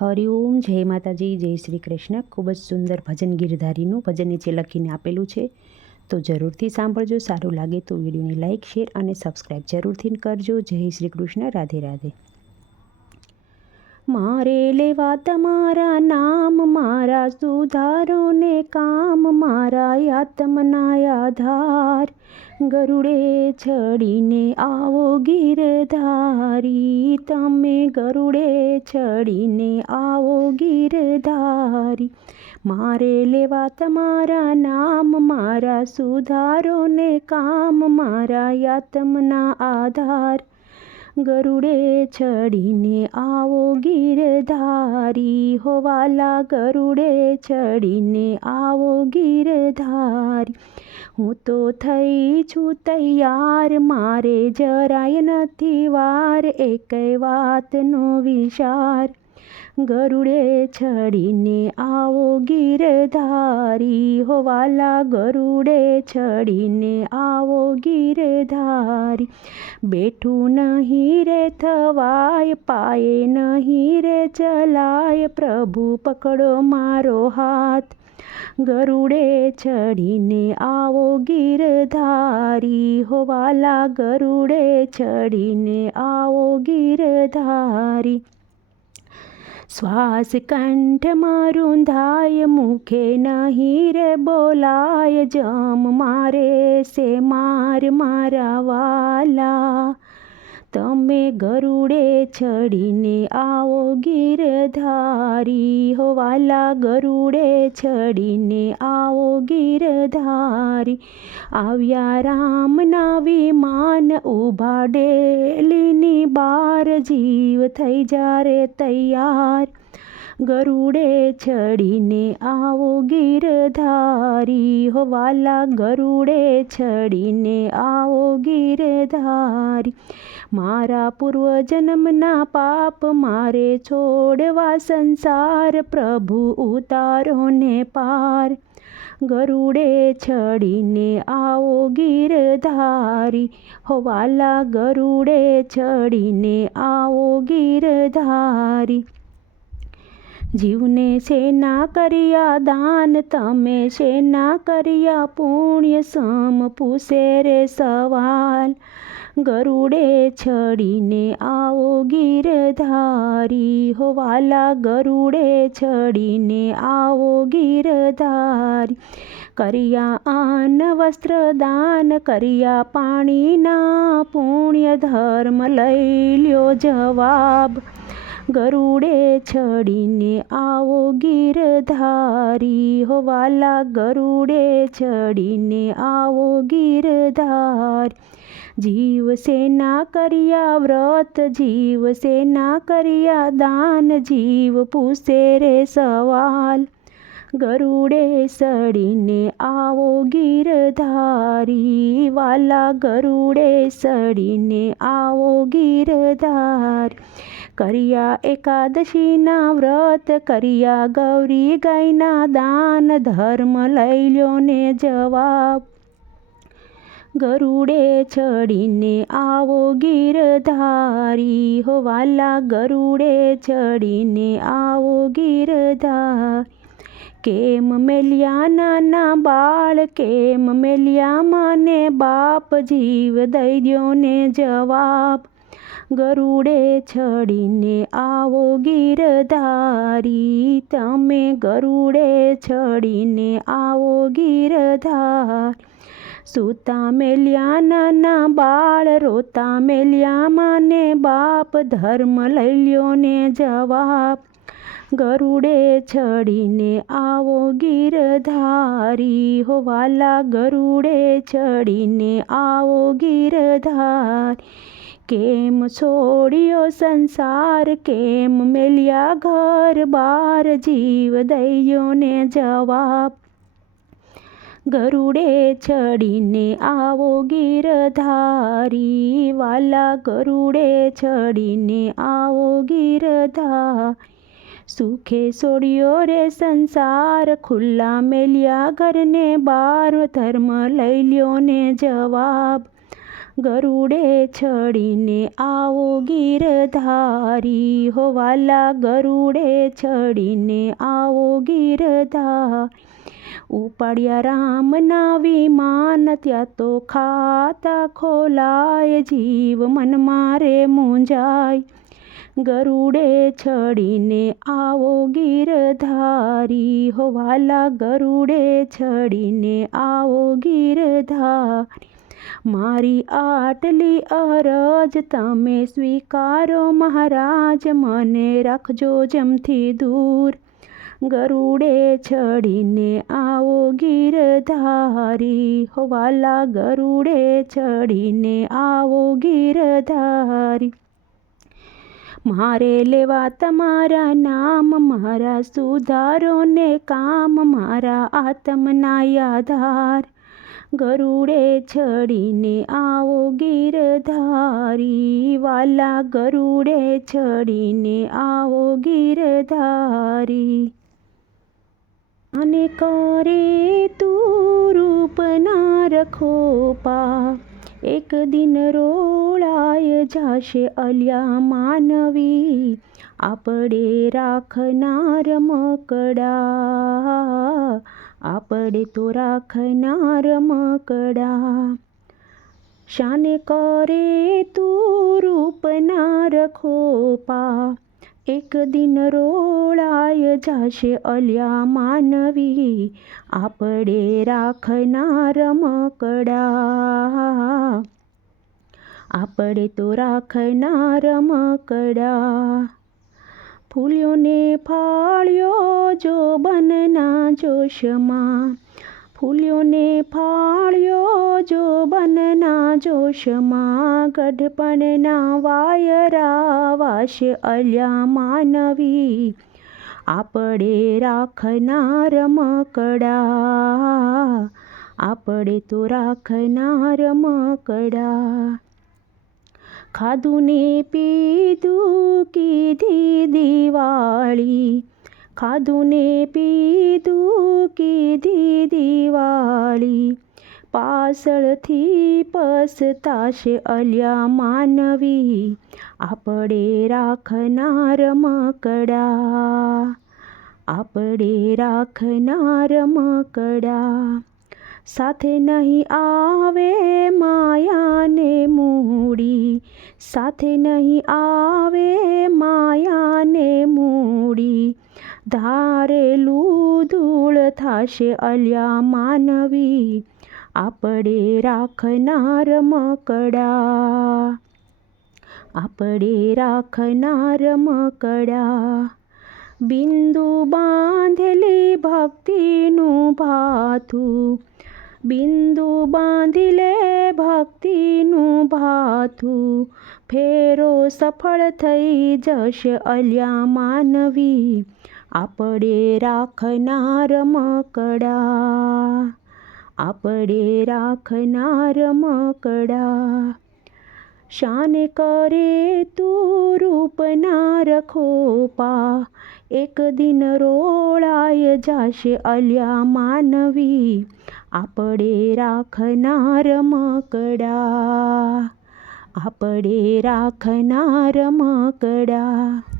હરિઓમ, જય માતાજી, જય શ્રી કૃષ્ણ. ખૂબ જ સુંદર ભજન ગિરધારીનું ભજન નીચે લખીને આપેલું છે, તો જરૂરથી સાંભળજો. સારું લાગે તો વિડીયોને લાઇક, શેર અને સબસ્ક્રાઈબ જરૂરથી કરજો. જય શ્રી કૃષ્ણ. રાધે રાધે. મારે લેવા તમારા નામ, મારા સુધારો ને કામ, મારા આત્મના આધાર. ગરુડે ચડીને આવો ગિરધારી, તમે ગરુડે ચડીને આવો ગિરધારી. મારે લેવા તમારા નામ, મારા સુધારો ને કામ, મારા આત્મના આધાર. ગરુડે ચડીને આવો ગિરધારી, હો વાલા ગરુડે ચડીને આવો ગિરધારી. હું તો થઈ છું તૈયાર, મારે જરાય નથી વાર, એકેય વાતનો વિચાર. ગરુડે ચડીને આવો ગિરધારી, હો વાલા ગરુડે ચડીને આવો ગિરધારી. બેઠું નહીં રે થવાય, પાયે નહીં રે ચલાય, પ્રભુ પકડો મારો હાથ. ગરુડે ચડીને આવો ગિરધારી, હો વાલા ગરુડે ચડીને આવો ગિરધારી. શ્વાસ કંઠમાં રૂંધાય, મુખે નહીં રે બોલાય, જમ મારે સે માર મારા વાલા. તમે ગરુડે ચડીને આવો ગિરધારી, હો વાલા ગરુડે ચડીને આવો ગિરધારી. આવ્યા રામના વિમાન, ઊભા ડેલીની બાર, જીવ થઈ જા રે તૈયાર. ગરુડે ચડીને આવો ગિરધારી, હો વાલા ગરુડે ચડીને આવો ગિરધારી. મારા પૂર્વજન્મના પાપ મારે છોડવા સંસાર, પ્રભુ ઉતારો ને પાર. ગરુડે ચડીને આવો ગિરધારી, હો વાલા ગરુડે ચડીને આવો ગિરધારી. જીવને શેના કર્યા દાન, તમે શેના કર્યા પુણ્ય, સમ પૂછે રે સવાલ. ગરુડે ચડીને આવો ગિરધારી, હો વાલા ગરુડે ચડીને આવો ગિરધારી. કર્યા અન્ન વસ્ત્ર દાન, કર્યા પાણીના પુણ્ય, ધર્મ લઈ લ્યો જવાબ. ગરુડે ચડીને આવો ગિરધારી, હો વાલા ગરુડે ચડીને આવો ગિરધારી. જીવ સેના કર્યા વ્રત, જીવ સેના કર્યા દાન, જીવ પૂછે રે સવાલ. ગરુડે ચડીને આવો ગિરધારી, વાલા ગરુડે ચડીને આવો ગિરધારી. કર્યા એકાદશીના વ્રત, કર્યા ગૌરી ગાયના દાન, ધર્મ લઈ લ્યો ને જવાબ. ગરુડે ચડીને આવો ગિરધારી, હો વાલા ગરુડે ચડીને આવો ગિરધારી. કેમ મેલ્યા નાના બાળ, કેમ મેલ્યા માને બાપ, જીવ દઈ દ્યો ને જવાબ. ગરુડે ચડીને આવો ગિરધારી, તમે ગરુડે ચડીને આવો ગિરધારી. સૂતા મેલ્યા નાના બાળ, રોતા મેલ્યા માને બાપ, ધર્મ લઈ લ્યો ને જવાબ. ગરુડે ચડીને આવો ગિરધારી, હો વાલા ગરુડે ચડીને આવો ગિરધારી. કેમ છોડ્યો સંસાર, કેમ મેલ્યા ઘર બાર, જીવ દઈ દ્યો ને જવાબ. ગરુડે ચડીને આવો ગિરધારી, વાલા ગરુડે ચડીને આવો ગિરધારી. સુખે છોડ્યો રે સંસાર, ખુલ્લા મેલ્યા ઘરને બાર, ધર્મ લઈ લ્યો ને જવાબ. ગરુડે ચડીને આવો ગિરધારી, હો વાલા ગરુડે ચડીને આવો ગિરધારી. ઉપાડ્યા રામના વિમાન, ત્યાં તો ખાતા ખોલાય, જીવ મન મારે મૂંઝાય. ગરુડે ચડીને આવો ગિરધારી, હો વાલા ગરુડે ચડીને આવો ગિરધારી. મારી આટલી અરજ તમે સ્વીકારો મહારાજ, મને રાખજો જમથી દૂર. ગરુડે ચડીને આવો ગિરધારી, હો વાલા ગરુડે ચડીને આવો ગિરધારી. મારે લેવા તમારા નામ, મારા સુધારો ને કામ, મારા આત્મના આધાર. ગરુડે ચડીને આવો ગિરધારી, વાલા ગરુડે ચડીને આવો ગિરધારી. અને કરે તું રૂપના રખોપા, એક દિન રોળાય જાશે અલ્યા માનવી. આપણે રાખનાર મકડા, આપણે તો રાખનાર મકડા. શાને કરે તું રૂપના રખોપા, એક દિન રોળાય જાશે અલ્યા માનવી. આપણે રાખનાર મકડા, આપણે તો રાખનાર મકડા. ફૂલ્યો ને ફાળ્યો જો બનના જોશમાં, ફૂલ્યો ને ફાળ્યો જો બનના જોશમાં. ગઢપણના વાયરા વાશે અલ્યા માનવી. આપણે રાખનાર મકડા, આપણે તો રાખનાર મકડા. ખાધું ને પીધું કીધી દિવાળી, ખાધું ને પીધું કીધી દિવાળી. પાછળથી પછતાશે અલ્યા માનવી. આપણે રાખનાર મકડા, આપણે રાખનાર મકડા. સાથે નહીં આવે માયાને મૂડી, સાથે નહીં આવે માયાને મૂડી. ધારેલું ધૂળ થાશે અલ્યા માનવી. આપણે રાખનાર મકડા, આપણે રાખનાર મકડા. બિંદુ બાંધેલી ભક્તિનું ભાથું, બિંદુ બાંધી લે ભક્તિનું ભાથું. ફેરો સફળ થઈ જશે અલ્યા માનવી. આપણે રાખનાર મકડા, આપણે રાખનાર મકડા. શાને કરે તું રૂપના રખોપા, એક દિન રોળાય જાશે અલ્યા માનવી. આપણે રાખનાર મકડા, આપણે રાખનાર મકડા.